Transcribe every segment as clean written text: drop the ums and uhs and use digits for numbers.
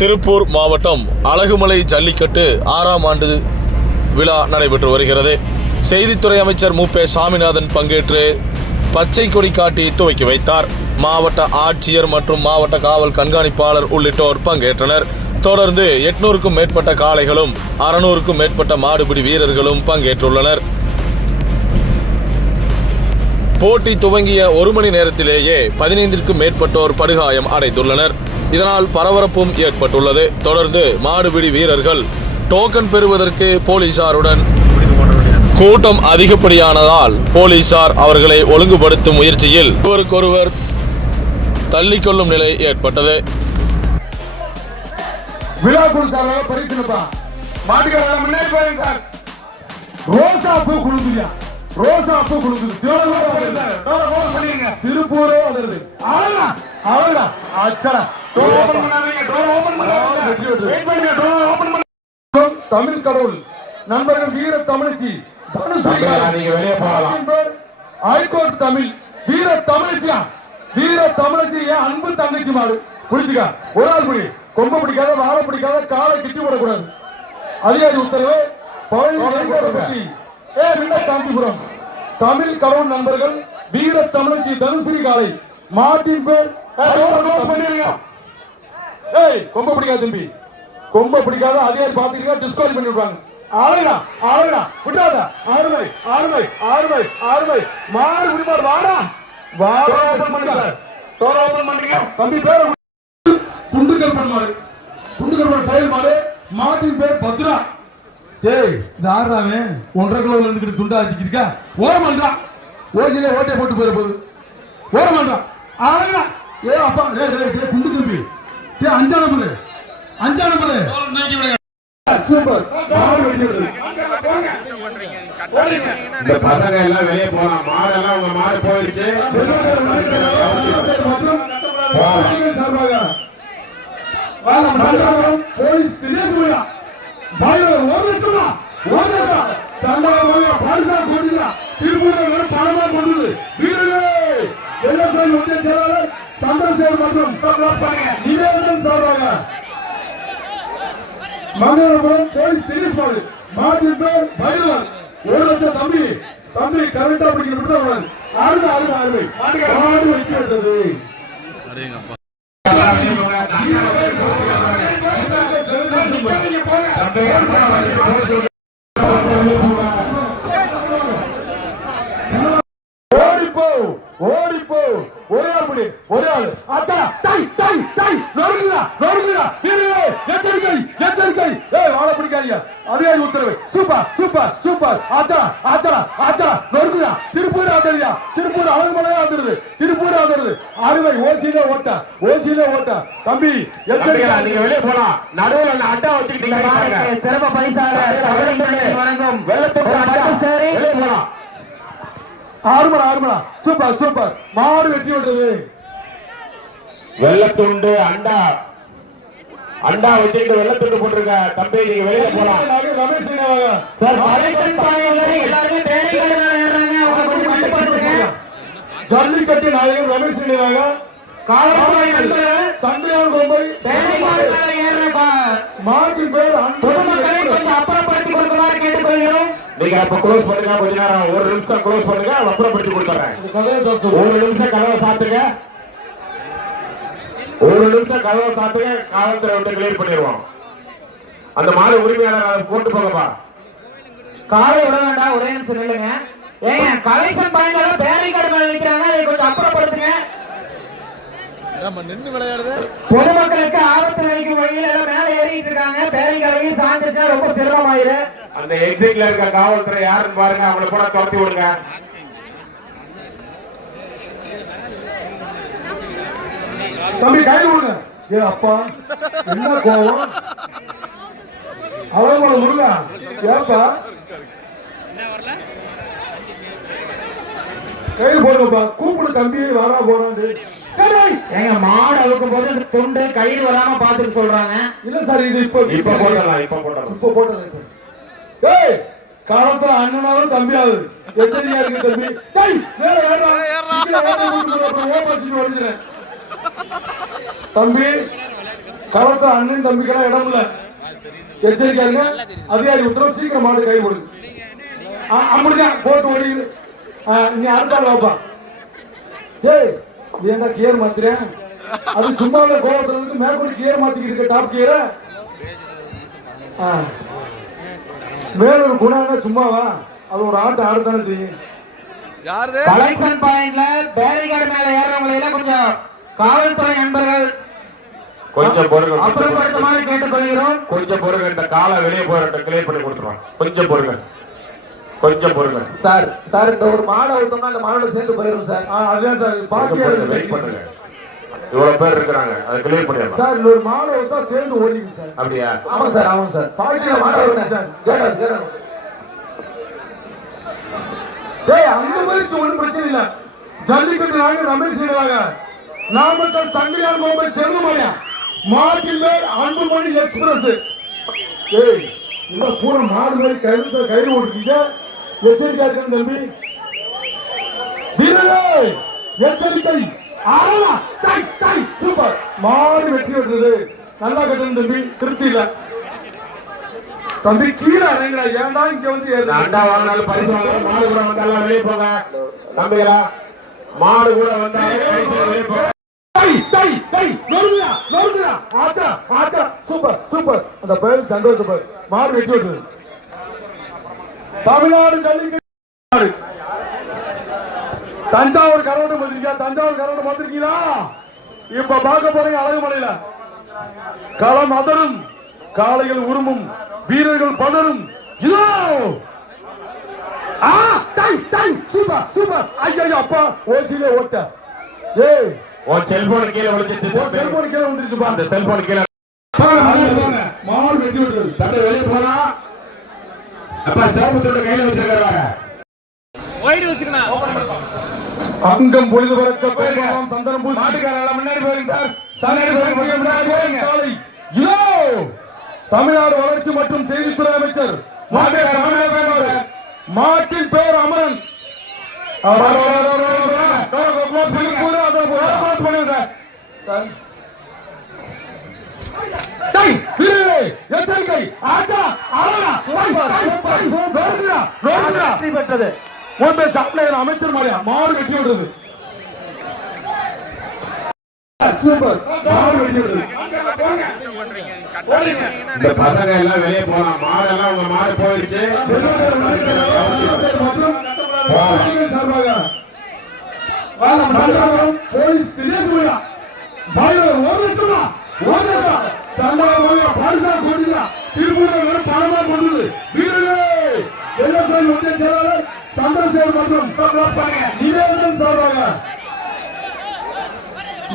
திருப்பூர் மாவட்டம் அழகுமலை ஜல்லிக்கட்டு 6ஆம் ஆண்டு விழா நடைபெற்று வருகிறது. செய்தித்துறை அமைச்சர் மு.பே. சாமிநாதன் பங்கேற்று பச்சை கொடி காட்டி துவக்கி வைத்தார். மாவட்ட ஆட்சியர் மற்றும் மாவட்ட காவல் கண்காணிப்பாளர் உள்ளிட்டோர் பங்கேற்றனர். தொடர்ந்து 800க்கும் மேற்பட்ட காளைகளும் 600க்கும் மேற்பட்ட மாடுபிடி வீரர்களும் பங்கேற்றுள்ளனர். போட்டி துவங்கிய 1 மணி நேரத்திலேயே 15க்கும் மேற்பட்டோர் படுகாயம் அடைந்துள்ளனர். இதனால் பரபரப்பும் ஏற்பட்டுள்ளது. தொடர்ந்து மாடுபிடி வீரர்கள் டோக்கன் பெறுவதற்கு போலீசாருடன் கூட்டம் அதிகப்படியானதால் போலீசார் அவர்களை ஒழுங்குபடுத்தும் முயற்சியில் ஒருவருக்கொருவர் தள்ளிக்கொள்ளும் நிலை ஏற்பட்டது. திருப்பூர் தமிழ் கடவுள் நண்பர்கள் வீர தமிழ்ச்சி ஹைகோர்ட் தமிழ் வீர தமிழ்ச்சியா வீர தமிழ்ச்சி அன்பு தங்கச்சி மாடு புடிச்சுக்கா. ஒரு ஆள் பிடி, கொம்ப பிடிக்காத, வாழை பிடிக்காத, காலை கிட்டி போடக்கூடாது. அதிகாரி உத்தரவு. காஞ்சிபுரம் தமிழ் கடவுள் நண்பர்கள் வீர தமிழ்ச்சி தனுஸ்ரீ காலை மாட்டின் பேர் கொம்ப பிடிக்காத தம்பி, கொம்ப பிடிக்காத அதிகாரி பாத்தீங்கன்னா டிஸ்குவாலிஃபை பண்ணி விடுவாங்க. ஆளுடா ஆளுடா விட்டாத ஆறுமை ஆறுமை ஆறுமை ஆறுமை மாடு விடுமாறு வாடா வாடா தம்பி பேர் குண்டுக்கல் மாடு, குண்டுக்கல் டயல் மாடு. மாட்டின் பேர் பத்ரா. ஏய் இது ஆடுறாவே 1.5 கிலோல இருந்துக்கிட்டு துண்டா அடிச்சிருக்கா. ஓரமாண்டா ஓசியில ஓட்டை போட்டு போயிட போகுது. ஓரமாண்டா ஆளுடா. ஏ அப்பா குண்டு தம்பி அஞ்சா நம்பரு சூப்பர். இந்த பசங்க எல்லாம் வெளியே போலாம். மாடெல்லாம் உங்க மாடு போயிடுச்சு. போலீஸ் திருப்பூர் பணமா கொண்டு செயலாளர் சந்திரசேகர் மற்றும் நிவேதன் சார்பாக மங்களபுரம் போலீஸ் தினேஷ் மாடு மாட்டின் பேர் பைரவர் 1 லட்சம். தம்பி தம்பி கரெக்டா பிடிக்கிறது. அருமை அருமை அருமை மாடு வைக்கிறது. ஓடிப்போ ஓடிப்போ ஒரே ஆள் ஒரே ஆள் அத்தா டை டை டை நொறுங்குடா நொறுங்குடா வீரரே எச்சரிக்கை எச்சரிக்கை. ஏய் வாள பிடிக்காதீங்க. அதிகாரி உத்தரவு. Super super super. ஆச்சா ஆச்சா ஆச்சா நொறுங்குடா. திருப்பூர் ஆதரியா திருப்பூர் அழகுமலையா ஆதருது திருப்பூர் ஆதருது. அருமை ஓசியில ஓட்ட தம்பி எச்சரிக்கை. நீங்க வெளியே போலாம். நடுவுல அந்த அட்டா வச்சுக்கிட்டீங்க. சிறப்பு பரிசாளர் வணங்கும் வெள்ளத்தோட அட்டா சரி வெளியே போலாம். ஆறுமலா சூப்பர் சூப்பர். மாடு வெட்டி விட்டது. வெள்ளத்துண்டு அண்டா அண்டா வச்சுக்கிட்டு வெள்ளத்துண்டு போட்டிருக்க தம்பி. நீங்க வெளியே போலாம். ரமேஷ் ஜல்லிக்கட்டு நாயகர் ரமேஷ் சந்திரன் கொம்பை மாட்டின் பேர் அப்புறப்படுத்தி கொடுக்குமாறு கேட்டுக்கொள்கிறோம். நீங்க அப்ப க்ளோஸ் பண்ணுங்க. கொஞ்ச நேரம் 1 நிமிஷம் க்ளோஸ் பண்ணுங்க. அப்புறப்படுத்தி கொடுத்துறேன். 1 நிமிஷம் கதவை சாத்துங்க. 1 நிமிஷம் கதவை சாத்துங்க. காவல்துறை விட்டு கிளியர் பண்ணிடுவோம். அந்த மாடு உரிமையாளர் போட்டு போங்கப்பா. காலை விட வேண்டாம். ஒரே நிமிஷம் இல்லைங்க. ஏங்க கலெக்ஷன் பாயிண்ட்ல பேரிகார்டு மேல நிக்கிறாங்க. அதை கொஞ்சம் அப்புறப்படுத்துங்க. பொதுமக்களுக்கு ஆபத்து நிலைக்கும் வகையில் எல்லாம் மேல ஏறிட்டு இருக்காங்க. பேரிகார்டையும் சாஞ்சிருச்சா ரொம்ப சிரமமாயிரு. அந்த எக்ஸிட்ல இருக்க காவல்துறை யாருன்னு பாருங்க. அவங்களை கூட துரத்தி விடுங்க. தம்பி கை விடுங்க. ஏ அப்பா என்ன கோவம் அவங்கள விடுங்க. ஏப்பா கை போடுங்கப்பா. கூப்பிடு தம்பி வரா போறான். எங்க மாடு அவுக்கும் போது துண்டு கயிறு வராம பாத்துட்டு சொல்றாங்க. இல்ல சார் இது இப்ப போட்டலாம் சார். ஏய் காலத்துல அண்ணனாலும் தம்பியாவது எச்சரிக்கையா இருக்கு தம்பி. தம்பி களத்தை அண்ணன் தம்பிக்கெல்லாம் இடம் இல்ல. எச்சரிக்கையா இருங்க. அதிகாரி உத்தரவு, சீக்கிரம் மாடு கை போடுங்க. அப்படிதான் போட்டு ஓடி. நீ அடுத்த வாப்பா. ஏய் நீ என்ன கியர் மாத்துறேன்? அது சும்மாவே கோவத்துல இருந்து மேற்கொண்டு கியர் மாத்திக்கிட்டு இருக்க. டாப் கியரை மேல ஒரு குணம் சும்மாவா? அது ஒரு ஆட்டம் ஆடத்தானே செய்யும். கலெக்ஷன் பாயிண்ட்ல பேரிகார்டு மேல ஏறவங்களை எல்லாம் கொஞ்சம் காவல்துறை நண்பர்கள் கொஞ்சம் பொறுங்க, அப்புறப்படுத்தமாக கேட்டுக்கொள்கிறோம். கொஞ்சம் பொறுங்க. இந்த காலை வெளியே போறட்ட கிளியர் பண்ணி கொடுத்துருவான். கொஞ்சம் பொறுங்க, கொஞ்சம் பொறுங்க சார். சார் இந்த ஒரு மாடை அவுத்தோம்னா அந்த மாடோட சேர்ந்து போயிடும் சார். அதுதான் சார் பாக்கி வெயிட் பண்ணுங்க. இவ்வளவு பேர் இருக்கிறாங்க, அதை கிளியர் பண்ணிடலாம் சார். இன்னொரு மாடை அவுத்தா சேர்ந்து ஓடிங்க சார். அப்படியா? ஆமாம் சார், ஆமாம் சார். பாக்கி மாடை அவுத்தா சார். டேய் அந்த மாதிரி ஒன்றும் பிரச்சனை இல்ல. ஜல்லிக்கட்டு நாங்க ரமேஷ் செய்வாங்க. நாமக்கல் சங்கரியார் கோம்பை செல்லுமாயா மாட்டில் மேல் அன்புமணி எக்ஸ்பிரஸ். ஏய் இந்த பூரா மாடு மாதிரி கயிறு ஓட்டுறீங்க. எச்சரிக்கையா இருக்கணும் தம்பி. வீரரே எச்சரிக்கை. சூப்பர். மாடு வெற்றி பெற்றது. நல்லா கட்டணும் தம்பி. திருப்தி இல்ல தம்பி. கீழே இறங்குறா. ஏன்டா இங்க வந்து அண்டா வாங்கினாலும் பரிசு வாங்கினாலும் மாடு கூட வந்தாலும் வெளியே போங்க தம்பிகளா. மாடு கூட வந்தாலும் வெளியே போங்க. Super super. அந்த பயல் சந்தோஷப்பர். மாடு வெட்டி விட்டது. தமிழ்நாடு ஜல்லிக்கட்டு. தஞ்சாவூர் கரவட்டம் வந்திருக்கீங்க. தஞ்சாவூர் கரவட்டம் வந்திருக்கீங்களா? இப்ப பார்க்க போறீங்க அழகுமலையில. களம் அதரும், காளைகள் உருமும், வீரர்கள் பதரும். இதோ சூப்பர் சூப்பர். ஐயோ அப்பா ஓசிலே ஓட்ட. ஏய் செல்போன் கீழே விழுந்துச்சு. செல்போன் கீழே வந்துருச்சுப்பா. அந்த செல்போன் கீழே மாடு வெட்டி விட்டது. தம்பி வெளியே போனா அப்பா சிவப்பு தொண்டு கையில வச்சிருக்காங்க. அங்கம் பொழுது பறக்க பேரும் சந்தனம் பூசி மாட்டுக்காரங்கள முன்னாடி போறீங்க சார். இதோ தமிழ்நாடு வளர்ச்சி மற்றும் செய்தித்துறை அமைச்சர் மாட்டின் பேர் அமரன். எச்சரிக்கை. அமைச்சர் மாறியா மாடு வெட்டி விடுறது. சூப்பர். மாடு வெட்டி விடுறது. இந்த பசங்க எல்லாம் வெளியே போலாம். மாடெல்லாம் உங்க மாடு போயிடுச்சு. போலீஸ் பணமா கொண்டு செயலாளர் சந்திரசேகர் மற்றும் நிவேதன் சார்பாக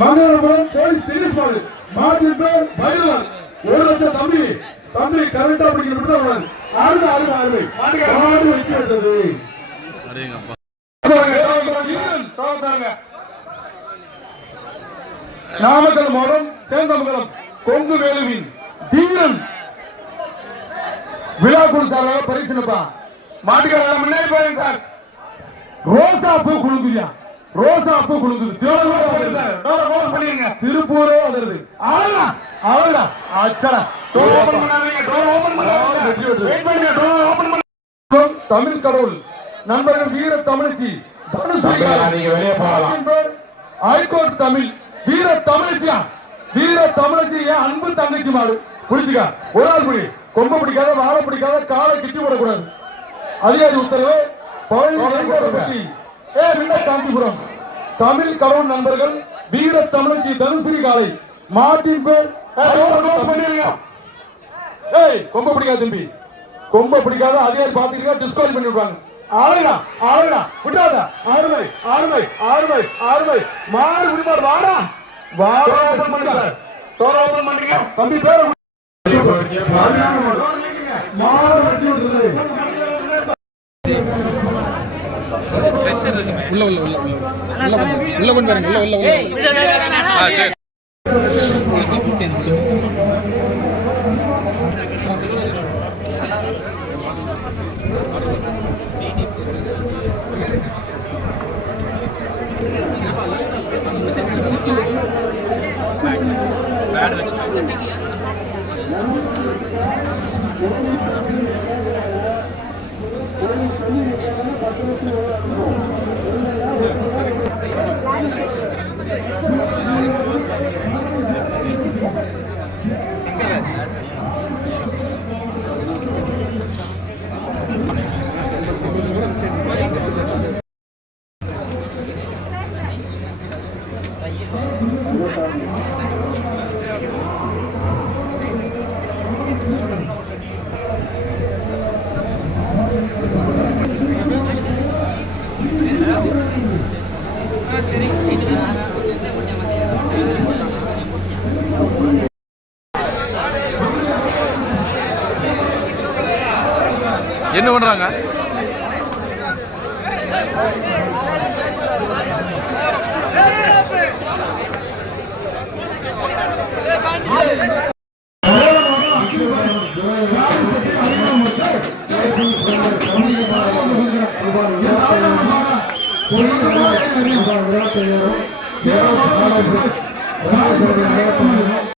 மங்களபுரம் போலீஸ் தினேஷ்பாடு மாட்டின் பேர் பைரவர். 1 லட்சம். தம்பி தம்பி கரெக்டா பிடிக்க அருமை அருமை அருமை. மாடு வெட்டி விட்டது. நாமக்கல் மாவட்டம் சேந்தமங்கலம் கொங்கு வேலுவின் தீரன் விழாக்குழு சார்பாக பரிசுப்பா. மாட்டுக்கார முன்னாடி போயிருங்க சார். ரோசா பூ குழுங்குதியா. ரோசா பூ குழுங்குது. திருப்பூரே வருது. தமிழ் கடவுள் நண்பர்கள் வீர தமிழச்சி ஹைகோர்ட் தமிழ் வீர தமிழச்சியா. வீர தமிழச்சி என் அன்பு தங்கச்சி மாடு பிடிச்சுக்கா. ஒரு ஆள் பிடி. கொம்ப பிடிக்காத, வாழை பிடிக்காத, காலை கிட்டி விடக்கூடாது. அதிகாரி உத்தரவு. காந்திபுரம் தமிழ் கடவுள் நண்பர்கள் வீர தமிழச்சி தனுஸ்ரீ காலை மாட்டின் பேர். கொம்ப பிடிக்காத தம்பி. கொம்ப பிடிக்காத அதிகாரி பாத்துக்கிட்டா டிஸ்குவாலிஃபை பண்ணி விடுவாங்க. ஆளுடா ஆளுடா விட்டாத. ஆறுமை ஆறுமை ஆறுமை ஆறுமை. மாடு விடுபாடு. வாடா வாடா. ஓபன் பண்ணுங்க தம்பி. பேர் மாடு வெட்டி விடுறது. உள்ள கொண்டு வரேன். உள்ள என்ன பண்றாங்க? Gracias.